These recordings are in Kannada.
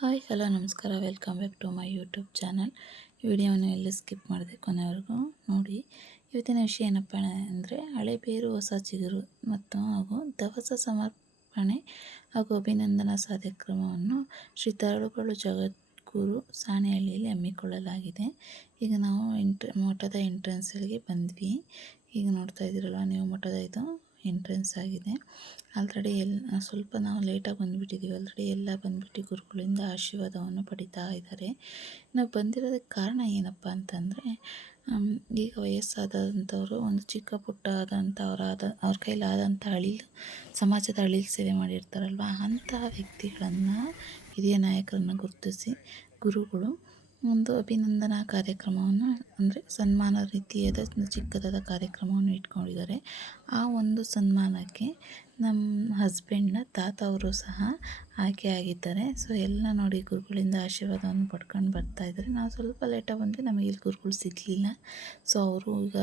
ಹಾಯ್, ಹಲೋ, ನಮಸ್ಕಾರ. Welcome back to my YouTube channel. ಈ ವಿಡಿಯೋವನ್ನು ಎಲ್ಲ ಸ್ಕಿಪ್ ಮಾಡಿದೆ ಕೊನೆವರೆಗೂ ನೋಡಿ. ಇವತ್ತಿನ ವಿಷಯ ಏನಪ್ಪ ಅಂದರೆ, ಹಳೆ ಬೇರು, ಹೊಸ ಚಿಗುರು ಮತ್ತು ಹಾಗೂ ದವಸ ಸಮರ್ಪಣೆ ಹಾಗೂ ಅಭಿನಂದನಾ ಕಾರ್ಯಕ್ರಮವನ್ನು ಶ್ರೀ ತರಳುಗಳು ಜಗದ್ಗುರು ಸಾಣೆಹಳ್ಳಿಯಲ್ಲಿ ಹಮ್ಮಿಕೊಳ್ಳಲಾಗಿದೆ. ಈಗ ನಾವು ಎಂಟ್ರ, ಮಠದ ಎಂಟ್ರೆನ್ಸಲ್ಲಿಗೆ ಬಂದ್ವಿ. ಈಗ ನೋಡ್ತಾ ಇದ್ದೀರಲ್ವ ನೀವು ಮಠದ ಇದು? ಎಂಟ್ರೆನ್ಸ್ ಆಗಿದೆ. ಆಲ್ರೆಡಿ ಎಲ್ಲ ಸ್ವಲ್ಪ ನಾವು ಲೇಟಾಗಿ ಬಂದುಬಿಟ್ಟಿದ್ದೀವಿ ಆಲ್ರೆಡಿ ಎಲ್ಲ ಬಂದುಬಿಟ್ಟು ಗುರುಗಳಿಂದ ಆಶೀರ್ವಾದವನ್ನು ಪಡಿತಾ ಇದ್ದಾರೆ. ನಾವು ಬಂದಿರೋದಕ್ಕೆ ಕಾರಣ ಏನಪ್ಪ ಅಂತಂದರೆ ಈಗ ವಯಸ್ಸಾದಂಥವರು ಒಂದು ಚಿಕ್ಕ ಪುಟ್ಟ ಆದಂಥ ಅವರಾದ, ಅವ್ರ ಕೈಲಾದಂಥ ಅಳಿಲು, ಸಮಾಜದ ಅಳಿಲು ಸೇವೆ ಮಾಡಿರ್ತಾರಲ್ವ? ಅಂತಹ ವ್ಯಕ್ತಿಗಳನ್ನು ಹಿರಿಯ ನಾಯಕರನ್ನು ಗುರುತಿಸಿ, ಗುರುಗಳು ಒಂದು ಅಭಿನಂದನಾ ಕಾರ್ಯಕ್ರಮವನ್ನು, ಅಂದರೆ ಸನ್ಮಾನ ರೀತಿಯಾದ ಚಿಕ್ಕದಾದ ಕಾರ್ಯಕ್ರಮವನ್ನು ಇಟ್ಕೊಂಡಿದ್ದಾರೆ. ಆ ಒಂದು ಸನ್ಮಾನಕ್ಕೆ ನಮ್ಮ ಹಸ್ಬೆಂಡ್ನ ತಾತ ಅವರು ಸಹ ಆಯ್ಕೆ ಆಗಿದ್ದಾರೆ. ಸೊ ಎಲ್ಲ ನೋಡಿ ಗುರುಗಳಿಂದ ಆಶೀರ್ವಾದವನ್ನು ಪಡ್ಕೊಂಡು ಬರ್ತಾ ಇದ್ದಾರೆ. ನಾವು ಸ್ವಲ್ಪ ಲೇಟಾಗಿ ಬಂದರೆ ನಮಗೆ ಇಲ್ಲಿ ಗುರುಗಳು ಸಿಗಲಿಲ್ಲ. ಸೊ ಅವರು ಈಗ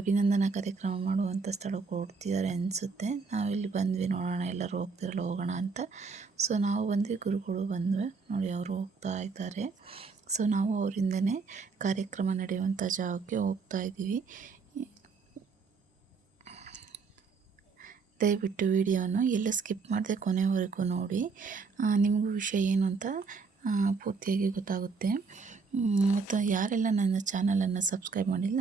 ಅಭಿನಂದನಾ ಕಾರ್ಯಕ್ರಮ ಮಾಡುವಂಥ ಸ್ಥಳಕ್ಕೆ ಹೋಗ್ತಿದ್ದಾರೆ ಅನಿಸುತ್ತೆ. ನಾವು ಇಲ್ಲಿ ಬಂದ್ವಿ, ನೋಡೋಣ, ಎಲ್ಲರೂ ಹೋಗ್ತಿರಲ್ಲ, ಹೋಗೋಣ ಅಂತ. ಸೊ ನಾವು ಬಂದ್ವಿ, ಗುರುಗಳು ಬಂದ್ವಿ. ನೋಡಿ, ಅವರು ಹೋಗ್ತಾ ಇದ್ದಾರೆ. ಸೊ ನಾವು ಅವರಿಂದನೇ ಕಾರ್ಯಕ್ರಮ ನಡೆಯುವಂಥ ಜಾಗಕ್ಕೆ ಹೋಗ್ತಾ ಇದ್ದೀವಿ. ದಯವಿಟ್ಟು ವಿಡಿಯೋನು ಎಲ್ಲ ಸ್ಕಿಪ್ ಮಾಡದೆ ಕೊನೆವರೆಗೂ ನೋಡಿ. ನಿಮಗೂ ವಿಷಯ ಏನು ಅಂತ ಪೂರ್ತಿಯಾಗಿ ಗೊತ್ತಾಗುತ್ತೆ. ಮತ್ತು ಯಾರೆಲ್ಲ ನನ್ನ ಚಾನಲನ್ನು ಸಬ್ಸ್ಕ್ರೈಬ್ ಮಾಡಿಲ್ಲ,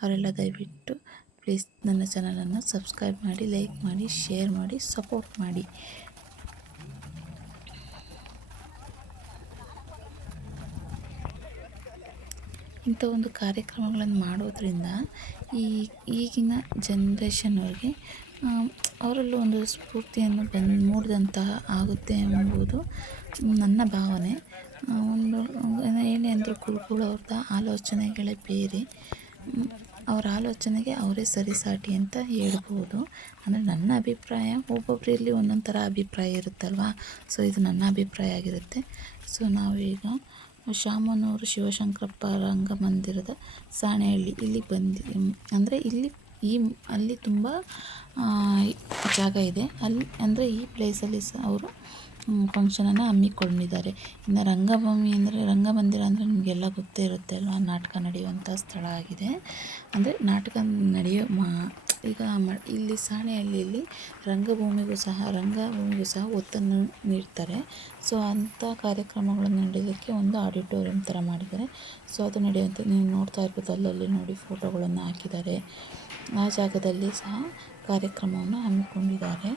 ಅವರೆಲ್ಲ ದಯವಿಟ್ಟು ಪ್ಲೀಸ್ ನನ್ನ ಚಾನಲನ್ನು ಸಬ್ಸ್ಕ್ರೈಬ್ ಮಾಡಿ, ಲೈಕ್ ಮಾಡಿ, ಶೇರ್ ಮಾಡಿ, ಸಪೋರ್ಟ್ ಮಾಡಿ. ಇಂಥ ಒಂದು ಕಾರ್ಯಕ್ರಮಗಳನ್ನು ಮಾಡೋದ್ರಿಂದ ಈ ಈಗಿನ ಜನ್ರೇಷನ್ನವ್ರಿಗೆ ಅವರಲ್ಲೂ ಒಂದು ಸ್ಫೂರ್ತಿಯನ್ನು ಬಂದು, ಮೂಡಿದಂತಹ ಆಗುತ್ತೆ ಎಂಬುದು ನನ್ನ ಭಾವನೆ. ಒಂದು, ಏನೇ ಅಂದರೂ ಗುರುಗಳು ಅವ್ರದ್ದು ಆಲೋಚನೆಗಳೇ ಬೇರೆ. ಅವರ ಆಲೋಚನೆಗೆ ಅವರೇ ಸರಿಸಾಟಿ ಅಂತ ಹೇಳ್ಬೋದು. ಅಂದರೆ ನನ್ನ ಅಭಿಪ್ರಾಯ ಒಬ್ಬೊಬ್ಬರಲ್ಲಿ ಒಂದೊಂದು ಥರ ಅಭಿಪ್ರಾಯ ಇರುತ್ತಲ್ವ? ಸೊ ಇದು ನನ್ನ ಅಭಿಪ್ರಾಯ ಆಗಿರುತ್ತೆ. ಸೊ ನಾವೀಗ ಶಾಮನೂರು ಶಿವಶಂಕರಪ್ಪ ರಂಗಮಂದಿರದ ಸಾಣೆಹಳ್ಳಿ ಇಲ್ಲಿ ಬಂದು ಅಂದರೆ ಇಲ್ಲಿ ಈ ಅಲ್ಲಿ ತುಂಬ ಜಾಗ ಇದೆ. ಅಲ್ಲಿ ಅಂದರೆ ಈ ಪ್ಲೇಸಲ್ಲಿ ಸಹ ಅವರು ಫಂಕ್ಷನನ್ನು ಹಮ್ಮಿಕೊಂಡಿದ್ದಾರೆ. ಇನ್ನು ರಂಗಭೂಮಿ ಅಂದರೆ ರಂಗಮಂದಿರ ಅಂದರೆ ನಿಮಗೆಲ್ಲ ಗೊತ್ತೇ ಇರುತ್ತೆ ಅಲ್ವಾ? ನಾಟಕ ನಡೆಯುವಂಥ ಸ್ಥಳ ಆಗಿದೆ. ಅಂದರೆ ನಾಟಕ ನಡೆಯೋ ಮಾ ಈಗ ಮ, ಇಲ್ಲಿ ಸಾಣೆಹಳ್ಳಿಯಲ್ಲಿ ರಂಗಭೂಮಿಗೂ ಸಹ ರಂಗಭೂಮಿಗೂ ಸಹ ಒತ್ತನ್ನು ನೀಡ್ತಾರೆ. ಸೊ, ಅಂಥ ಕಾರ್ಯಕ್ರಮಗಳನ್ನು ನಡೆಯೋದಕ್ಕೆ ಒಂದು ಆಡಿಟೋರಿಯಂ ಥರ ಮಾಡಿದ್ದಾರೆ. ಸೊ, ಅದು ನಡೆಯುವಂತೆ ನೀವು ನೋಡ್ತಾ ಇರ್ಬೋದು, ಅಲ್ಲಲ್ಲಿ ನೋಡಿ ಫೋಟೋಗಳನ್ನು ಹಾಕಿದ್ದಾರೆ. ಆ ಜಾಗದಲ್ಲಿ ಸಹ ಕಾರ್ಯಕ್ರಮವನ್ನು ಹಮ್ಮಿಕೊಂಡಿದ್ದಾರೆ.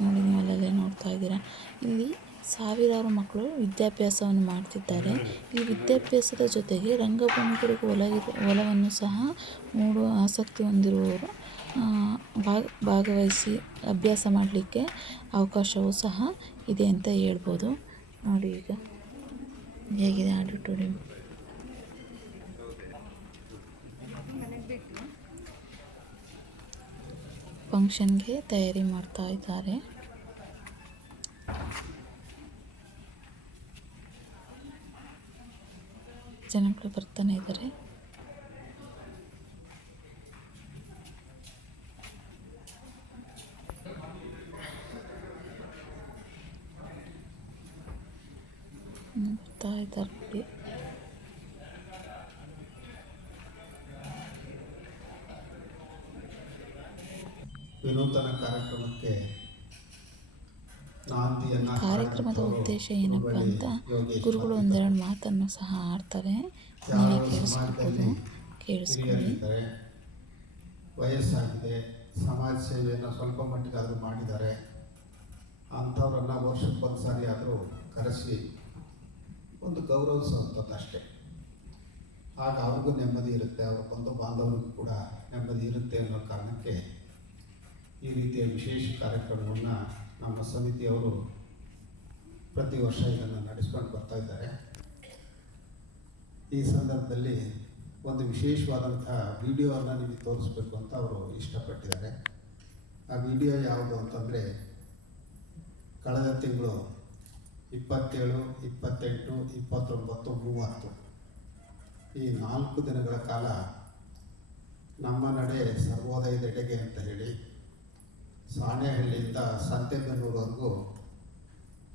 ನೋಡಿ, ನೀವು ಅಲ್ಲಲ್ಲೇ ನೋಡ್ತಾ ಇದ್ದೀರಾ. ಇಲ್ಲಿ ಸಾವಿರಾರು ಮಕ್ಕಳು ವಿದ್ಯಾಭ್ಯಾಸವನ್ನು ಮಾಡ್ತಿದ್ದಾರೆ. ಈ ವಿದ್ಯಾಭ್ಯಾಸದ ಜೊತೆಗೆ ರಂಗಭೂಮಿಗಳಿಗೂ ಒಲವಿರ ಒಲವನ್ನು ಸಹ ಮೂಡುವ ಆಸಕ್ತಿ ಹೊಂದಿರುವವರು ಭಾಗವಹಿಸಿ ಅಭ್ಯಾಸ ಮಾಡಲಿಕ್ಕೆ ಅವಕಾಶವೂ ಸಹ ಇದೆ ಅಂತ ಹೇಳ್ಬೋದು. ನೋಡಿ ಈಗ ಹೇಗಿದೆ ಆಡಿಟೋರಿಯಂ? ಫಂಕ್ಷನ್ಗೆ ತಯಾರಿ ಮಾಡ್ತಾ ಇದ್ದಾರೆ. ಜನಗಳು ಬರ್ತಾನೆ ಇದ್ದಾರೆ ಬರ್ತಾ ಇದ್ದಾರೆ ವಿನೂತನ ಕಾರ್ಯಕ್ರಮಕ್ಕೆ ಕಾರ್ಯಕ್ರಮದ ಉದ್ದೇಶ ಏನಪ್ಪ ಅಂತ ಗುರುಗಳು ಒಂದೆರಡು ಮಾತನ್ನು ಸಹ ಆಡ್ತಾರೆ. ನೀವೇ ಕೇಳಿಸ್ಕೊಬೋದು ಕೇಳಿಸ್ಕೊಳ್ಳಿ ವಯಸ್ಸಾಗಿದೆ. ಸಮಾಜ ಸೇವೆಯನ್ನು ಸ್ವಲ್ಪ ಮಟ್ಟಿಗಾದರೂ ಮಾಡಿದ್ದಾರೆ. ಅಂಥವ್ರನ್ನ ವರ್ಷಕ್ಕೊಂದು ಸಾರಿ ಆದರೂ ಕರೆಸಿ. ಒಂದು ಗೌರವಿಸುವಂಥದ್ದು ಅಷ್ಟೇ ಆಗ ಅವ್ರಿಗೂ ನೆಮ್ಮದಿ ಇರುತ್ತೆ. ಅವರ ಬಂಧು ಬಾಂಧವರಿಗೂ ಕೂಡ ನೆಮ್ಮದಿ ಇರುತ್ತೆ ಅನ್ನೋ ಕಾರಣಕ್ಕೆ ಈ ರೀತಿಯ ವಿಶೇಷ ಕಾರ್ಯಕ್ರಮವನ್ನು ನಮ್ಮ ಸಮಿತಿಯವರು ಪ್ರತಿ ವರ್ಷ ಇದನ್ನು ನಡೆಸ್ಕೊಂಡು ಬರ್ತಾ ಇದ್ದಾರೆ. ಈ ಸಂದರ್ಭದಲ್ಲಿ ಒಂದು ವಿಶೇಷವಾದಂತಹ ವಿಡಿಯೋವನ್ನು ನಿಮಗೆ ತೋರಿಸ್ಬೇಕು ಅಂತ ಅವರು ಇಷ್ಟಪಟ್ಟಿದ್ದಾರೆ. ಆ ವಿಡಿಯೋ ಯಾವುದು ಅಂತಂದರೆ ಕಳೆದ ತಿಂಗಳು ಇಪ್ಪತ್ತೇಳು, ಇಪ್ಪತ್ತೆಂಟು, ಇಪ್ಪತ್ತೊಂಬತ್ತು, ಮೂವತ್ತು. ಈ ನಾಲ್ಕು ದಿನಗಳ ಕಾಲ ನಮ್ಮ ನಡೆ ಸರ್ವೋದಯದೆಡೆಗೆ ಅಂತ ಹೇಳಿ, ಸಾಣೆಹಳ್ಳಿಯಿಂದ ಸಂತೆಬೆನ್ನೂರವರೆಗೂ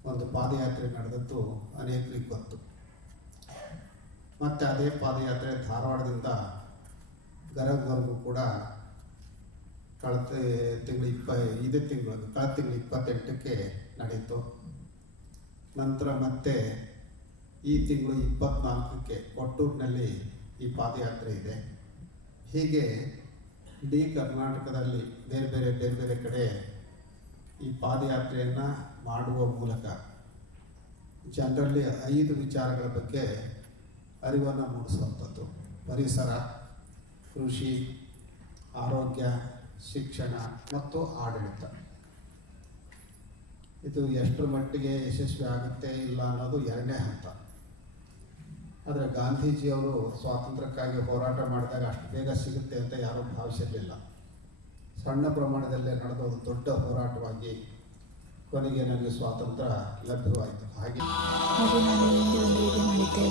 ಒಂದು ಪಾದಯಾತ್ರೆ ನಡೆದದ್ದು ಅನೇಕರಿಗೆ ಗೊತ್ತು. ಮತ್ತು ಅದೇ ಪಾದಯಾತ್ರೆ ಧಾರವಾಡದಿಂದ ಗರಗ್ವರೆಗೂ ಕೂಡ ಕಳೆದ ತಿಂಗಳು ಇಪ್ಪ, ಇದೇ ತಿಂಗಳು ಕಳೆದ ತಿಂಗಳು ಇಪ್ಪತ್ತೆಂಟಕ್ಕೆ ನಡೀತು. ನಂತರ ಮತ್ತೆ ಈ ತಿಂಗಳು ಇಪ್ಪತ್ನಾಲ್ಕಕ್ಕೆ ಕೊಟ್ಟೂರಿನಲ್ಲಿ ಈ ಪಾದಯಾತ್ರೆ ಇದೆ. ಹೀಗೆ ಇಡೀ ಕರ್ನಾಟಕದಲ್ಲಿ ಬೇರೆ ಬೇರೆ ಬೇರೆ ಬೇರೆ ಕಡೆ ಈ ಪಾದಯಾತ್ರೆಯನ್ನು ಮಾಡುವ ಮೂಲಕ ಜನರಲ್ಲಿ ಐದು ವಿಚಾರಗಳ ಬಗ್ಗೆ ಅರಿವನ್ನು ಮೂಡಿಸುವಂಥದ್ದು. ಪರಿಸರ, ಕೃಷಿ, ಆರೋಗ್ಯ, ಶಿಕ್ಷಣ ಮತ್ತು ಆಡಳಿತ. ಇದು ಎಷ್ಟರ ಮಟ್ಟಿಗೆ ಯಶಸ್ವಿ ಆಗುತ್ತೆ ಇಲ್ಲ ಅನ್ನೋದು ಎರಡನೇ ಹಂತ. ಆದರೆ ಗಾಂಧೀಜಿಯವರು ಸ್ವಾತಂತ್ರ್ಯಕ್ಕಾಗಿ ಹೋರಾಟ ಮಾಡಿದಾಗ ಅಷ್ಟು ಬೇಗ ಸಿಗುತ್ತೆ ಅಂತ ಯಾರೂ ಭಾವಿಸಿರಲಿಲ್ಲ. ಸಣ್ಣ ಪ್ರಮಾಣದಲ್ಲೇ ನಡೆದ ಒಂದು ದೊಡ್ಡ ಹೋರಾಟವಾಗಿ ಕೊನೆಗೆ ನನಗೆ ಸ್ವಾತಂತ್ರ್ಯ ಲಭ್ಯವಾಯಿತು. ಹಾಗೆ. ಹಾಗೆ ನಾನು ಒಂದು ಮಾಡಿದ್ದೆ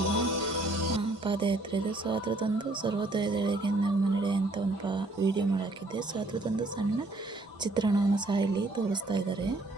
ಸೊ ಅದ್ರದ್ದೊಂದು ಸರ್ವೋದಯದೊಳಗೆ ನಮ್ಮ ನಡೆ ಅಂತ ಒಂದು ಪಾ ವಿಡಿಯೋ ಮಾಡಾಕಿದ್ದೆ. ಸೊ ಅದರದೊಂದು ಸಣ್ಣ ಚಿತ್ರಣವನ್ನು ಸಹ ಇಲ್ಲಿ ತೋರಿಸ್ತಾ ಇದ್ದಾರೆ.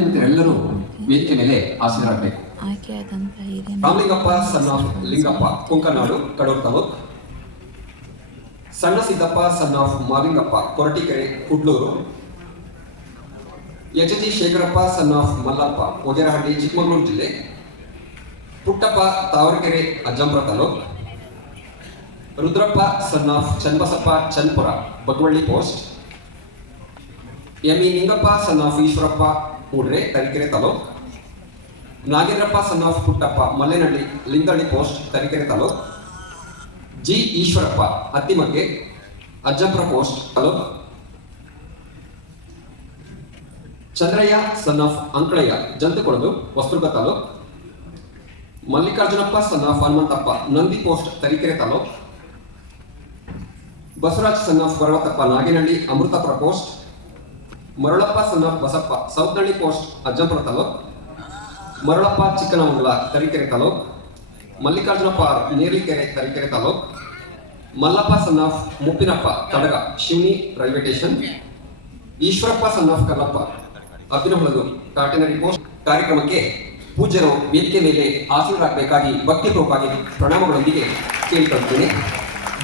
ಈ ಎಲ್ಲರೂ ವೇದಿಕೆ ಮೇಲೆ ಹಿರಿಯ Ramalingappa son of Lingappa Kunkanadu Kadur taluk. Sanna Siddappa son of Malingappa Koratikere Kudlur. H G Shekharappa son of Mallappa Ogerahalli Chikkamagaluru ಜಿಲ್ಲೆ. Puttappa Tavarakere Ajjampura taluk. Rudrappa son of Channabasappa Chanpura Bagvalli post. M E Ningappa son of Eshwarappa Udre Tarikere taluk. Nagendrappa son of Puttappa, Mallenahalli Lingahalli post Tarikere taluk. G Eshwarappa Attimagge Ajjampura post taluk. Chandrayya son of Ankalayya Jantukoladu Hosadurga taluk. Mallikarjunappa son of Hanumanthappa, Nandi post Tarikere taluk. Basavaraj son of Parvatappa Nagenahalli, Amruthapura post Maralappa Sanna Basappa Sauthalli post Ajjampura taluk, Maralappa Chikkanamangala, Tarikere taluk, Mallikarjunappa ಪಾರ್ Nerlikere, Tarikere taluk, Mallappa son Muppinappa, Tadaga, Shivani railway station, Eshwarappa son of Kallappa Abbinaholadu Katinari post ಕಾರ್ಯಕ್ರಮಕ್ಕೆ ಪೂಜ್ಯರು ವೇದಿಕೆ ಮೇಲೆ ಆಸೀನರಾಗಬೇಕಾಗಿ ರೂಪಾಗಿ ಪ್ರಣಾಮಗಳೊಂದಿಗೆ ಕೇಳಿಕೊಳ್ಳುತ್ತೇನೆ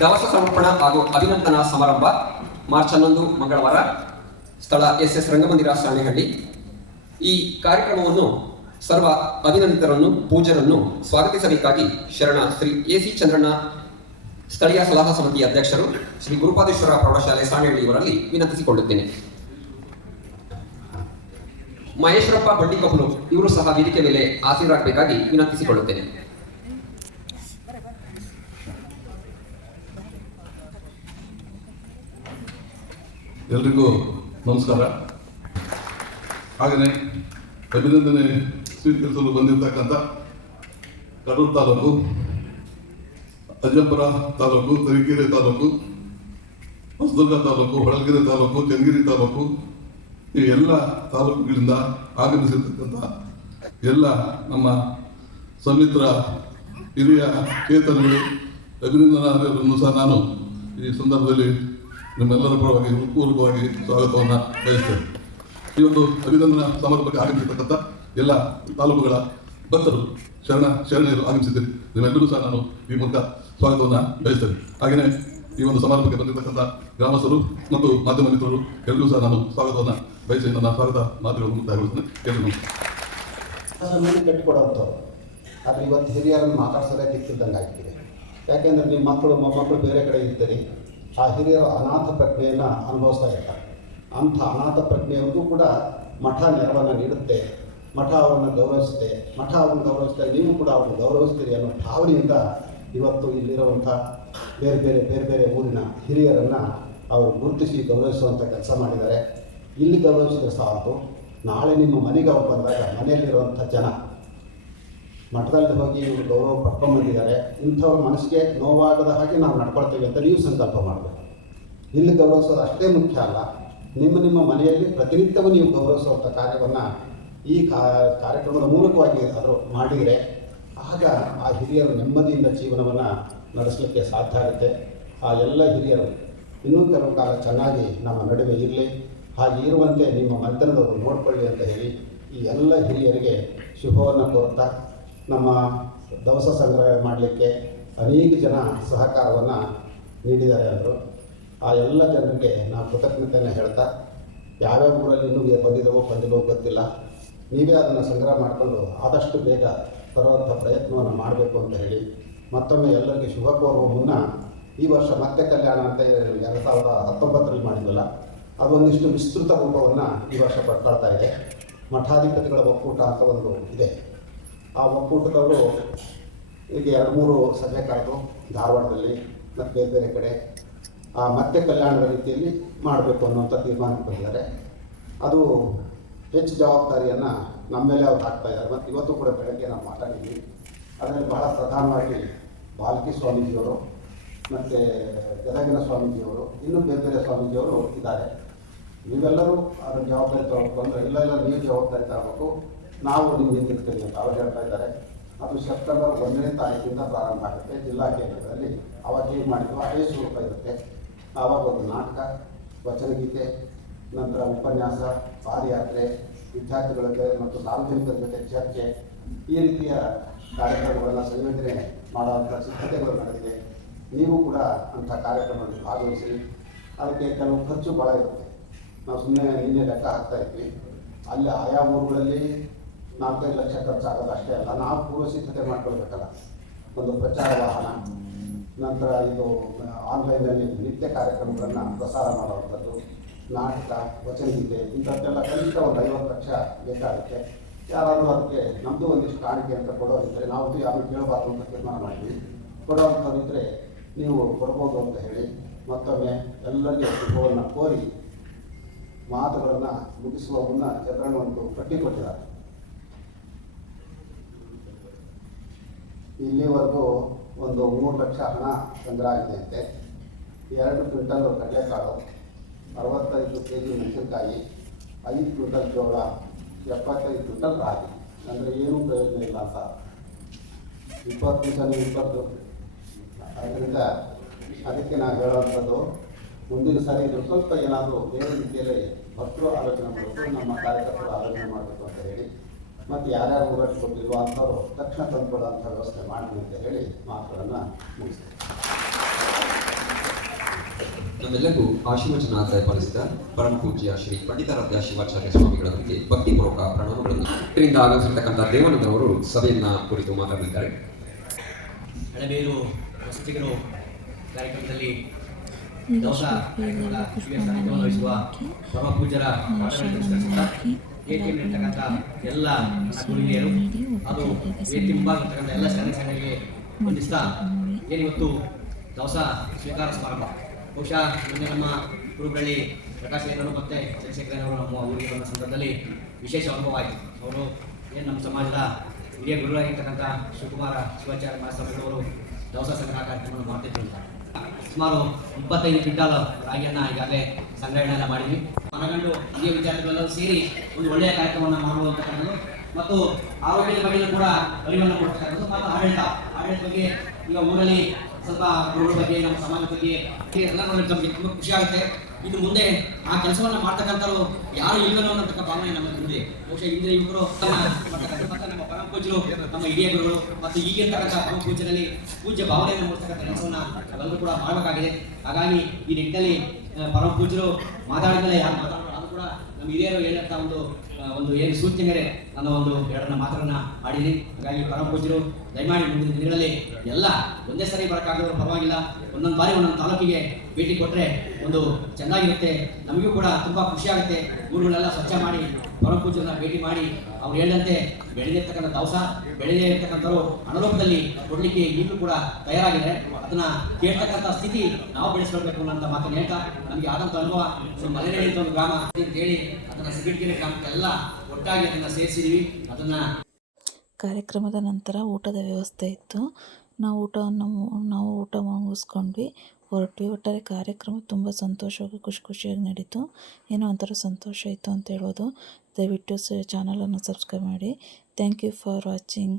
ದವಸ ಸಮರ್ಪಣ ಹಾಗೂ ಅಭಿನಂದನಾ ಸಮಾರಂಭ, ಮಾರ್ಚ್ ಹನ್ನೊಂದು, ಮಂಗಳವಾರ. ಸ್ಥಳ ಎಸ್ ಎಸ್ ರಂಗಮಂದಿರ ಸಾಣೆಹಳ್ಳಿ ಈ ಕಾರ್ಯಕ್ರಮವನ್ನು ಸರ್ವ ಅಭಿನಂದಿತರನ್ನು ಪೂಜರನ್ನು ಸ್ವಾಗತಿಸಬೇಕಾಗಿ ಶರಣ ಶ್ರೀ ಎ ಸಿ ಚಂದ್ರಣ್ಣ, ಸ್ಥಳೀಯ ಸಲಹಾ ಸಮಿತಿ ಅಧ್ಯಕ್ಷರು ಶ್ರೀ ಗುರುಪಾದೇಶ್ವರ ಪ್ರೌಢಶಾಲೆ ಸಾಣೆಹಳ್ಳಿ ಇವರಲ್ಲಿ ವಿನಂತಿಸಿಕೊಳ್ಳುತ್ತೇನೆ. ಮಹೇಶ್ವರಪ್ಪ ಬಂಡಿಕೊಪ್ಪಲು ಇವರು ಸಹ ವೇದಿಕೆ ಮೇಲೆ ಆಸೀನರಾಗಬೇಕಾಗಿ ವಿನಂತಿಸಿಕೊಳ್ಳುತ್ತೇನೆ. ಎಲ್ರಿಗೂ ನಮಸ್ಕಾರ. ಹಾಗೆಯೇ ಅಭಿನಂದನೆ ಸ್ವೀಕರಿಸಲು ಬಂದಿರತಕ್ಕಂಥ ಕಡೂರು ತಾಲೂಕು, ಅಜ್ಜಂಪುರ ತಾಲೂಕು, ತರೀಕೆರೆ ತಾಲೂಕು, ಹೊಸದುರ್ಗ ತಾಲೂಕು, ಹೊಳಲ್ಕೆರೆ ತಾಲೂಕು, ಚನ್ನಗಿರಿ ತಾಲೂಕು, ಈ ಎಲ್ಲ ತಾಲೂಕುಗಳಿಂದ ಆಗಮಿಸಿರ್ತಕ್ಕಂಥ ಎಲ್ಲ ನಮ್ಮ ಸಮಿತ್ರ ಹಿರಿಯ ಚೇತನಗಳು ಅಭಿನಂದನಾರ್ಹರನ್ನು ಸಹ ನಾನು ಈ ಸಂದರ್ಭದಲ್ಲಿ ನಿಮ್ಮೆಲ್ಲರ ಪರವಾಗಿ ಹೃತ್ಪೂರ್ವಕವಾಗಿ ಸ್ವಾಗತವನ್ನು ಬಯಸ್ತೇನೆ. ಈ ಒಂದು ಅಭಿನಂದನಾ ಸಮಾರಂಭಕ್ಕೆ ಆಗಮಿಸಿರ್ತಕ್ಕಂಥ ಎಲ್ಲ ತಾಲೂಕುಗಳ ಭಕ್ತರು, ಶರಣ ಶರಣೆಯರು ಆಗಮಿಸಿದ್ದೇನೆ ನಿಮ್ಮೆಲ್ಲರಿಗೂ ಸಹ ನಾನು ಈ ಮೂಲಕ ಸ್ವಾಗತವನ್ನು ಬಯಸ್ತೇನೆ. ಹಾಗೆಯೇ ಈ ಒಂದು ಸಮಾರಂಭಕ್ಕೆ ಬಂದಿರತಕ್ಕಂಥ ಗ್ರಾಮಸ್ಥರು ಮತ್ತು ಮಾಧ್ಯಮ ಮಿತ್ರರು ಎಲ್ಲರಿಗೂ ಸಹ ನಾನು ಸ್ವಾಗತವನ್ನು ಬಯಸಿ ನನ್ನ ಸ್ವಾಗತ ಮಾತುಗಳನ್ನು ಮುಕ್ತಾಯಗೊಳಿಸ್ತೇನೆ ಎಲ್ಲರಿಗೂ ಕಟ್ಟಿಕೊಡೋಂಥವ್ರು ಆದರೆ ಇವತ್ತು ಹಿರಿಯರನ್ನು ಮಾತಾಡ್ಸೋದೇ ದಿಕ್ಕಿದ್ದಂಗೆ ಆಗ್ತಿದೆ ಯಾಕೆಂದರೆ ನಿಮ್ಮ ಮಕ್ಕಳು ಮೊಮ್ಮಕ್ಕಳು ಬೇರೆ ಕಡೆ ಇರ್ತೀರಿ. ಆ ಹಿರಿಯರು ಅನಾಥ ಪ್ರಜ್ಞೆಯನ್ನು ಅನುಭವಿಸ್ತಾ ಇರ್ತಾರೆ. ಅಂಥ ಅನಾಥ ಪ್ರಜ್ಞೆಯವ್ರಿಗೂ ಕೂಡ ಮಠ ನೆರವನ್ನು ನೀಡುತ್ತೆ. ಮಠ ಅವರನ್ನು ಗೌರವಿಸುತ್ತೆ. ಮಠ ಅವರನ್ನು ಗೌರವಿಸ್ತಾ ನೀವು ಕೂಡ ಅವ್ರನ್ನ ಗೌರವಿಸ್ತೀರಿ ಅನ್ನೋ ಭಾವನೆಯಿಂದ ಇವತ್ತು ಇಲ್ಲಿರುವಂಥ ಬೇರೆ ಬೇರೆ ಬೇರೆ ಬೇರೆ ಊರಿನ ಹಿರಿಯರನ್ನು ಅವರು ಗುರುತಿಸಿ ಗೌರವಿಸುವಂಥ ಕೆಲಸ ಮಾಡಿದ್ದಾರೆ. ಇಲ್ಲಿ ಗೌರವಿಸಿದ ಸಾಕು. ನಾಳೆ ನಿಮ್ಮ ಮನೆಗೆ ಅವ್ರು ಬಂದಾಗ ಮನೆಯಲ್ಲಿರುವಂಥ ಜನ ಮಠದಲ್ಲಿ ಹೋಗಿ ಇವರು ಗೌರವ ಪಡ್ಕೊಂಡ್ಬಂದಿದ್ದಾರೆ ಇಂಥವ್ರ ಮನಸ್ಸಿಗೆ ನೋವಾಗದ ಹಾಗೆ ನಾವು ನಡ್ಕೊಳ್ತೇವೆ ಅಂತ ನೀವು ಸಂಕಲ್ಪ ಮಾಡಬೇಕು. ಇಲ್ಲಿ ಗೌರವಿಸೋದು ಅಷ್ಟೇ ಮುಖ್ಯ ಅಲ್ಲ. ನಿಮ್ಮ ನಿಮ್ಮ ಮನೆಯಲ್ಲಿ ಪ್ರತಿನಿತ್ಯವೂ ನೀವು ಗೌರವಿಸುವಂಥ ಕಾರ್ಯವನ್ನು ಈ ಕಾರ್ಯಕ್ರಮದ ಮೂಲಕವಾಗಿ ಅದು ಮಾಡಿದರೆ ಆಗ ಆ ಹಿರಿಯರು ನೆಮ್ಮದಿಯಿಂದ ಜೀವನವನ್ನು ನಡೆಸಲಿಕ್ಕೆ ಸಾಧ್ಯ ಆಗುತ್ತೆ. ಆ ಎಲ್ಲ ಹಿರಿಯರು ಇನ್ನೂ ಕೆಲವು ಕಾಲ ಚೆನ್ನಾಗಿ ನಮ್ಮ ನಡುವೆ ಇರಲಿ. ಹಾಗೆ ಇರುವಂತೆ ನಿಮ್ಮ ಮಂದಿರದವರು ನೋಡಿಕೊಳ್ಳಿ ಅಂತ ಹೇಳಿ ಈ ಎಲ್ಲ ಹಿರಿಯರಿಗೆ ಶುಭವನ್ನು ಕೋರ್ತಾ ನಮ್ಮ ದವಸ ಸಂಗ್ರಹ ಮಾಡಲಿಕ್ಕೆ ಅನೇಕ ಜನ ಸಹಕಾರವನ್ನು ನೀಡಿದ್ದಾರೆ ಅಂದರು. ಆ ಎಲ್ಲ ಜನರಿಗೆ ನಾವು ಕೃತಜ್ಞತೆಯನ್ನು ಹೇಳ್ತಾ, ಯಾವ್ಯಾವ ಊರಲ್ಲಿ ಇನ್ನೂ ಬಂದಿದ್ದವೋ ಬಂದಿಲ್ಲವೋ ಗೊತ್ತಿಲ್ಲ. ನೀವೇ ಅದನ್ನು ಸಂಗ್ರಹ ಮಾಡಿಕೊಂಡು ಆದಷ್ಟು ಬೇಗ ತರುವಂಥ ಪ್ರಯತ್ನವನ್ನು ಮಾಡಬೇಕು ಅಂತ ಹೇಳಿ, ಮತ್ತೊಮ್ಮೆ ಎಲ್ಲರಿಗೆ ಶುಭ ಕೋರುವ ಮುನ್ನ ಈ ವರ್ಷ ಮತ್ತೆ ಕಲ್ಯಾಣ ಅಂತ ಎರಡು ಸಾವಿರದ ಹತ್ತೊಂಬತ್ತರಲ್ಲಿ ಮಾಡಿದ್ವಲ್ಲ, ಅದೊಂದಿಷ್ಟು ವಿಸ್ತೃತ ರೂಪವನ್ನು ಈ ವರ್ಷ ಪಡ್ಕೊಳ್ತಾ ಇದೆ. ಮಠಾಧಿಪತಿಗಳ ಒಕ್ಕೂಟ ಅಂತ ಒಂದು ಇದೆ. ಆ ಒಕ್ಕೂಟದವರು ಈಗ ಎರಡು ಮೂರು ಸಭೆ ಕರೆದು ಧಾರವಾಡದಲ್ಲಿ ಮತ್ತು ಬೇರೆ ಬೇರೆ ಕಡೆ ಮತ್ತೆ ಕಲ್ಯಾಣದ ರೀತಿಯಲ್ಲಿ ಮಾಡಬೇಕು ಅನ್ನುವಂಥ ತೀರ್ಮಾನಕ್ಕೆ ಬಂದಿದ್ದಾರೆ. ಅದು ಹೆಚ್ಚು ಜವಾಬ್ದಾರಿಯನ್ನು ನಮ್ಮ ಮೇಲೆ ಅವ್ರು ಹಾಕ್ತಾ ಇದ್ದಾರೆ. ಮತ್ತು ಇವತ್ತು ಕೂಡ ಬೆಳಗ್ಗೆ ನಾವು ಮಾತಾಡಿದ್ವಿ. ಅದರಲ್ಲಿ ಬಹಳ ಪ್ರಧಾನವಾಗಿ ಬಾಲ್ಕಿ ಸ್ವಾಮೀಜಿಯವರು ಮತ್ತು ಗದಗಿನ ಸ್ವಾಮೀಜಿಯವರು, ಇನ್ನೂ ಬೇರೆ ಬೇರೆ ಸ್ವಾಮೀಜಿಯವರು ಇದ್ದಾರೆ. ನೀವೆಲ್ಲರೂ ಅದರ ಜವಾಬ್ದಾರಿ ತಗೋಬೇಕು ಅಂದರೆ ಇಲ್ಲ ಇಲ್ಲ, ನೀವು ಜವಾಬ್ದಾರಿ ತಗೋಬೇಕು ನಾವು ನಿಮಗೆ ತಿಳ್ತೀವಿ ಅಂತ ಅವ್ರು ಹೇಳ್ತಾ ಇದ್ದಾರೆ. ಅದು ಸೆಪ್ಟೆಂಬರ್ ಒಂದನೇ ತಾರೀಕಿಂದ ಪ್ರಾರಂಭ ಆಗುತ್ತೆ. ಜಿಲ್ಲಾ ಕೇಂದ್ರದಲ್ಲಿ ಅವಾಗ ಏನು ಮಾಡಿದ್ರು ಅದೇ ಸ್ವರೂಪ ಇರುತ್ತೆ. ಆವಾಗ ಒಂದು ನಾಟಕ, ವಚನಗೀತೆ, ನಂತರ ಉಪನ್ಯಾಸ, ಪಾದಯಾತ್ರೆ ವಿದ್ಯಾರ್ಥಿಗಳ ಜೊತೆ ಮತ್ತು ಸಾರ್ವಜನಿಕರ ಜೊತೆ ಚರ್ಚೆ, ಈ ರೀತಿಯ ಕಾರ್ಯಕ್ರಮಗಳನ್ನು ಸಂಯೋಜನೆ ಮಾಡುವಂಥ ಸಿದ್ಧತೆಗಳು ನಡೆದಿದೆ. ನೀವು ಕೂಡ ಅಂಥ ಕಾರ್ಯಕ್ರಮದಲ್ಲಿ ಭಾಗವಹಿಸಿ. ಅದಕ್ಕೆ ಕೆಲವು ಖರ್ಚು ಭಾಳ ಇರುತ್ತೆ. ನಾವು ಸುಮ್ಮನೆ ನಿನ್ನೆ ಲೆಕ್ಕ ಹಾಕ್ತಾ ಇದ್ವಿ. ಅಲ್ಲಿ ಆಯಾ ಊರುಗಳಲ್ಲಿ ನಾಲ್ಕೈದು ಲಕ್ಷ ಖರ್ಚಾಗೋದು ಅಷ್ಟೇ ಅಲ್ಲ, ನಾವು ಪೂರ್ವ ಸಿದ್ಧತೆ ಮಾಡ್ಕೊಳ್ಬೇಕಲ್ಲ. ಒಂದು ಪ್ರಚಾರ ವಾಹನ, ನಂತರ ಇದು ಆನ್ಲೈನಲ್ಲಿ ನಿತ್ಯ ಕಾರ್ಯಕ್ರಮಗಳನ್ನು ಪ್ರಸಾರ ಮಾಡುವಂಥದ್ದು, ನಾಟಕ, ವಚನಗೀತೆ, ಇಂಥದ್ದೆಲ್ಲ ಕನಿಷ್ಠ ಒಂದು ಐವತ್ತು ಲಕ್ಷ ಬೇಕಾಗುತ್ತೆ. ಯಾರಾದರೂ ಅದಕ್ಕೆ ನಮ್ಮದು ಒಂದಿಷ್ಟು ಕಾಣಿಕೆ ಅಂತ ಕೊಡೋದಿದ್ದರೆ ನಾವು ಯಾರು ಕೇಳಬಾರ್ದು ಅಂತ ತೀರ್ಮಾನ ಮಾಡಿದ್ವಿ. ಕೊಡೋವಂಥವ್ರಿದ್ದರೆ ನೀವು ಕೊಡ್ಬೋದು ಅಂತ ಹೇಳಿ, ಮತ್ತೊಮ್ಮೆ ಎಲ್ಲರಿಗೂ ಶುಭವನ್ನು ಕೋರಿ, ಮಾತುಗಳನ್ನು ಮುಗಿಸುವ ಮುನ್ನ ಚಂದ್ರಣ್ಣ ಒಂದು ಇಲ್ಲಿವರೆಗೂ ಒಂದು ಮೂರು ಲಕ್ಷ ಹಣ ಸಂಗ್ರಹ ಆಗಿದೆ ಅಂತೆ. ಎರಡು ಕ್ವಿಂಟಲ್ ಕಡಲೆಕಾಳು, ಅರವತ್ತೈದು ಕೆ ಜಿ ಮೆಣಸಿನಕಾಯಿ, ಐದು ಕ್ವಿಂಟಲ್ ಜೋಳ, ಎಪ್ಪತ್ತೈದು ಕ್ವಿಂಟಲ್ ರಾಗಿ. ಅಂದರೆ ಏನೂ ಪ್ರಯೋಜನ ಇಲ್ಲ ಅಂತ. ಇಪ್ಪತ್ತು ದಿವಸ ಇಪ್ಪತ್ತು. ಅದರಿಂದ ಅದಕ್ಕೆ ನಾನು ಹೇಳುವಂಥದ್ದು, ಮುಂದಿನ ಸಾರಿ ಇದು ಸ್ವಲ್ಪ ಏನಾದರೂ ಬೇರೆ ರೀತಿಯಲ್ಲಿ ಭಕ್ತರು ಆಲೋಚನೆ ಮಾಡಬೇಕು, ನಮ್ಮ ಕಾರ್ಯಕರ್ತರು ಆಲೋಚನೆ ಮಾಡಬೇಕು ಅಂತ ಹೇಳಿ. ಮತ್ತು ಯಾರ್ಯಾರು ಹೋರಾಟ ಕೊಟ್ಟಿಲ್ವೋ ಅಂಥವ್ರು ತಕ್ಷಣ ತಂದುಕೊಡುವಂಥ ವ್ಯವಸ್ಥೆ ಮಾಡಿ ಅಂತ ಹೇಳಿ ಮಾತುಗಳನ್ನು ಮುಗಿಸ್ತೇನೆ. ನಮ್ಮೆಲ್ಲರಿಗೂ ಆಶೀರ್ವಚನ ಪಾಲಿಸಿದ ಪರಮ ಪೂಜ್ಯ ಶ್ರೀ ಪಂಡಿತಾರಾಧ್ಯ ಶಿವಾಚಾರ್ಯ ಸ್ವಾಮಿಗಳವರಿಗೆ ಭಕ್ತಿಪೂರ್ವಕ ಪ್ರಣಾಮಗಳನ್ನು. ಇದರಿಂದ ಆಗಮಿಸಿರ್ತಕ್ಕಂಥ ದೇವಾನಂದರವರು ಸಭೆಯನ್ನ ಕುರಿತು ಮಾತನಾಡಿದ್ದಾರೆ ಹಳೆಬೇರು ವಸತಿಗರು ಕಾರ್ಯಕ್ರಮದಲ್ಲಿ ದೋಷ ಕಾರ್ಯಕ್ರಮದ ಪರಮ ಪೂಜ್ಯರ ಪಾಠಗಳನ್ನು ತಿಳಿಸುತ್ತಾ ವೇದಿಕೆ ಇರ್ತಕ್ಕಂಥ ಎಲ್ಲ ನನ್ನ ಗುರುಹಿರಿಯರು ಅದು ವೇದಿಕೆ ಮುಂಭಾಗಿರ್ತಕ್ಕಂಥ ಎಲ್ಲ ಶರಣ ಸಣ್ಣಗೆ ವಂದಿಸ್ತಾ ಏನಿವತ್ತು ದವಸ ಸ್ವೀಕಾರ ಸಮಾರಂಭ. ಬಹುಶಃ ಮೊನ್ನೆ ನಮ್ಮ ಗುರುಗಳಲ್ಲಿ ಪ್ರಕಾಶ್ ಮತ್ತೆ ಮತ್ತು ಚಂದ್ರಶೇಖರವರು ನಮ್ಮ ಊರಿಗೆ ಬಂದ ಸಂದರ್ಭದಲ್ಲಿ ವಿಶೇಷ ಅನುಭವ ಆಯಿತು. ಅವರು ಏನು ನಮ್ಮ ಸಮಾಜದ ಹಿರಿಯ ಗುರುಗಳಾಗಿರ್ತಕ್ಕಂಥ ಶಿವಕುಮಾರ ಶಿವಾಚಾರ್ಯ ಮಹಾಸ್ವಾಮಿಗಳವರು ದವಸ ಸಂಗ್ರಹ ಕಾರ್ಯಕ್ರಮವನ್ನು ಮಾಡ್ತಿದ್ರು ಅಂತ. ಸುಮಾರು ಇಪ್ಪತ್ತೈದು ಕ್ವಿಂಟಾಲ್ ರಾಗಿಯನ್ನು ಈಗಾಗಲೇ ಸಂಗ್ರಹಣೆ ಎಲ್ಲ ಮಾಡಿದ್ವಿ. ಮನಗಂಡು ಹಿರಿಯ ವಿದ್ಯಾರ್ಥಿಗಳೆಲ್ಲರೂ ಸೇರಿ ಒಂದು ಒಳ್ಳೆಯ ಕಾರ್ಯಕ್ರಮವನ್ನು ಮಾಡುವಂತಕ್ಕಂಥದ್ದು ಮತ್ತು ಆರೋಗ್ಯದ ಬಗ್ಗೆ ಕೂಡ ಅರಿವನ್ನು ಕೊಡ್ತಕ್ಕಂಥದ್ದು ಮತ್ತು ಆಡಳಿತ ಆಡಳಿತ ಬಗ್ಗೆ ಈಗ ಊರಲ್ಲಿ ಸ್ವಲ್ಪ ಬಗ್ಗೆ, ನಮ್ಮ ಸಮಾಜದ ಬಗ್ಗೆ ಎಲ್ಲ ನಮಗೆ ತುಂಬ ಖುಷಿ ಆಗುತ್ತೆ. ಇನ್ನು ಮುಂದೆ ಆ ಕೆಲಸವನ್ನ ಮಾಡ್ತಕ್ಕಂಥವ್ರು ಯಾರು ಇಲ್ಲನೋ ಅನ್ನತಕ್ಕ ಭಾವನೆ ನಮ್ಮ ಮುಂದೆ ಬಹುಶಃ ಹಿಂದೆ ಯುವಕರು ನಮ್ಮ ಪರಮ ಪೂಜರು ನಮ್ಮ ಹಿರಿಯ ಗುರುಗಳು ಮತ್ತು ಈಗಿರ್ತಕ್ಕಂಥ ಪರಮ ಪೂಜರಲ್ಲಿ ಪೂಜ್ಯ ಭಾವನೆಯನ್ನು ಮೂಡಿಸ್ತಕ್ಕಂಥ ಕೆಲಸವನ್ನ ಅವೆಲ್ಲರೂ ಕೂಡ ಮಾಡಬೇಕಾಗಿದೆ. ಹಾಗಾಗಿ ಈ ನಿಟ್ಟಿನಲ್ಲಿ ಪರಮ ಪೂಜರು ಮಾತಾಡಿದ್ಮೇಲೆ ಯಾರು ಮಾತಾಡೋ ಅದು ಕೂಡ ನಮ್ಮ ಹಿರಿಯರು ಏನಂತ ಒಂದು ಒಂದು ಏನು ಸೂಚನೆ ಮೇಲೆ ನನ್ನ ಒಂದು ಎರಡನ್ನ ಮಾತುಗಳನ್ನ ಮಾಡಿದ್ದೀನಿ ಹಾಗಾಗಿ ಪರಮ ಪೂಜರು ದಯಮಾಡಿ ಮುಂದಿನ ದಿನಗಳಲ್ಲಿ ಎಲ್ಲ ಒಂದೇ ಸರಿ ಬರೋಕ್ಕಾಗಿರೋ ಪರವಾಗಿಲ್ಲ. ಒಂದೊಂದು ಬಾರಿ ಒಂದೊಂದು ತಾಲೂಕಿಗೆ ಭೇಟಿ ಕೊಟ್ಟರೆ ಒಂದು ಚೆನ್ನಾಗಿರುತ್ತೆ ನಮಗೂ ಕೂಡ ತುಂಬ ಖುಷಿಯಾಗುತ್ತೆ ಊರುಗಳೆಲ್ಲ ಸ್ವಚ್ಛ ಮಾಡಿ ಪರಮ ಪೂಜ್ಯರನ್ನ ಭೇಟಿ ಮಾಡಿ, ಅವ್ರು ಹೇಳಿದಂತೆ ಬೆಳೆದಿರ್ತಕ್ಕಂಥ ದವಸ ಬೆಳೆದೇ ಇರ್ತಕ್ಕಂಥವ್ರು ಅನುರೂಪದಲ್ಲಿ ಕೊಡಲಿಕ್ಕೆ ಈಗಲೂ ಕೂಡ ತಯಾರಾಗಿದೆ. ಅದನ್ನ ಕೇಳ್ತಕ್ಕಂಥ ಸ್ಥಿತಿ ನಾವು ಬೆಳೆಸ್ಕೊಳ್ಬೇಕು ಅನ್ನೋಂಥ ಮಾತನ್ನು ಹೇಳ್ತಾ, ನಮಗೆ ಆದಂಥ ಅನುಭವ. ಸೊ ಮಲೆನೇಳಿ ಅಂತ ಒಂದು ಗ್ರಾಮ ಅಂತ ಹೇಳಿ, ಅದನ್ನ ಗ್ರಾಮಕ್ಕೆಲ್ಲ ಒಟ್ಟಾಗಿ ಅದನ್ನ ಸೇರಿಸಿದೀವಿ. ಅದನ್ನ ಕಾರ್ಯಕ್ರಮದ ನಂತರ ಊಟದ ವ್ಯವಸ್ಥೆ ಇತ್ತು. ನಾವು ಊಟವನ್ನು ನಾವು ಊಟ ಮುಗಿಸ್ಕೊಂಡ್ವಿ. ಹೊರಟ್ವಿ ಒಟ್ಟಾರೆ ಕಾರ್ಯಕ್ರಮ ತುಂಬ ಸಂತೋಷವಾಗಿ ಖುಷಿ ಖುಷಿಯಾಗಿ ನಡೀತು. ಏನೋ ಒಂಥರ ಸಂತೋಷ ಇತ್ತು ಅಂತ ಹೇಳ್ಬೋದು. ದಯವಿಟ್ಟು ಸ ಚಾನಲನ್ನು ಸಬ್ಸ್ಕ್ರೈಬ್ ಮಾಡಿ. Thank you for watching